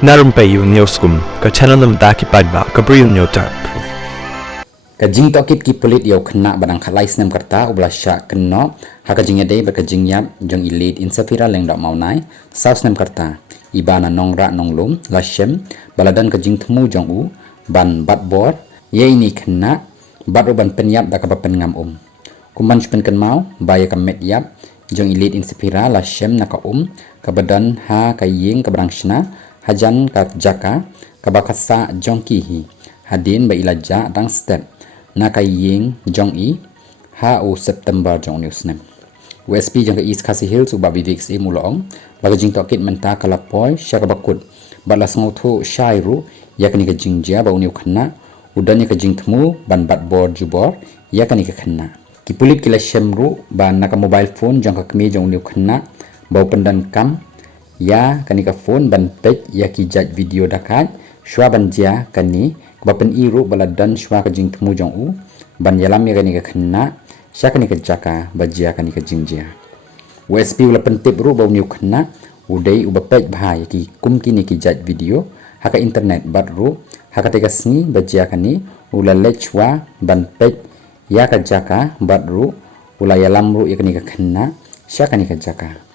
Na Rympei U ka channel nabynta ki paidbah ka Bri U Hynñiewtrep. Kajing tokit ki pulit yaw kena badang khalai snam karta ubla sya kena hakajing yade berkajing yap jong ilit Insaphira leng dak maunai saus snam karta ibana nongra nonglum lashem baladan kajing temu jong u ban batbor ye ini kena baroh ban pyniap dak bapen ngam kumban spen kan mau baya kamet yap jong ilit Insaphira lashem naka kabadan ha kaying kabrangshna hajan ka jaka kabakasa jong kihi hadin ba ilaja dang step na kaying jong i ha u September jong newsnem USP jong ka East Khasi Hills uba bivix e mulong bagajing tokit menta kalapoy sya kabakut balas ngotho shairu yakni ka jingjia ba uniu khana udani ka jingthmu ban batbor jubor yakni ka khana kipulit kila shemru ba naka mobile phone jong ka kmi jong uniu khana ba pendan kam ya kani ka phone ban page ya ki jat video dakat shwa ban dia kani bapen iru baladan shwa ka jing temu jong u ban yalam ya kani ka khna sya kani ka jaka bajia kani ka jingjia USP ula pentip ru ba uniu khna udai uba page bhai ki kum kini ki jat video haka internet bat ru haka tega sni bajia kani ula lechwa ban page ya ka jaka bat ru ula yalam ru ya kani ka khna sya kani ka jaka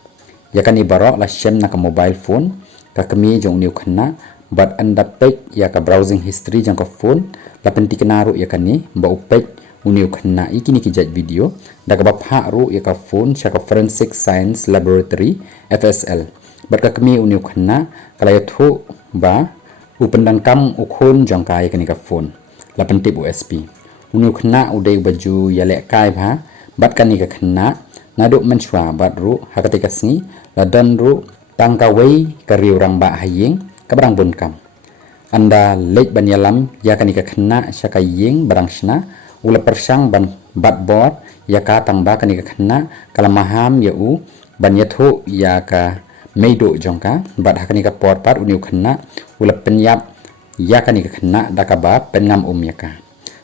yakani baroh la shem naka mobile phone ka kami jong niu khana bat anda page ya ka browsing history jang ka phone la penti kenaru yakani ba upage uniu khana ikini ki jat video daga ba pha ru ya ka phone sha ka forensic science laboratory FSL bat ka kami uniu khana kala yathu ba upendan kam ukhon jang ka yakani ka phone la penti USP uniu khana udai baju ya le kai bha bat kani ka khana naduk menshwa bat ru hakatika sni la dan ru tangka wei kariu rang ba haying kabrang bun kam anda lek ban yalam yakani ka khna syaka ying barang shna ula persang ban batbor yaka tang ba kani ka khna kala maham ya u ban yathu ya ka meido jongka bat hakani ka por pat uniu khna ula pyniap yakani ka khna dakaba pengam yaka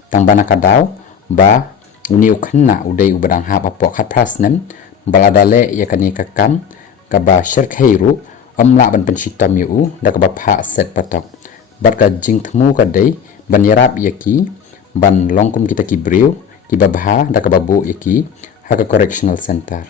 tang bana kadaw ba uniu khna udai ubrang ha apok khat parasnam baladale yakani ka kam kaba syarkhairu amla ban pensitam yu da kaba pha set patok bat ka jingthmu ka dei ban yarap yaki ban longkum kita ki Bri U ki babha da kaba bu yaki haka correctional center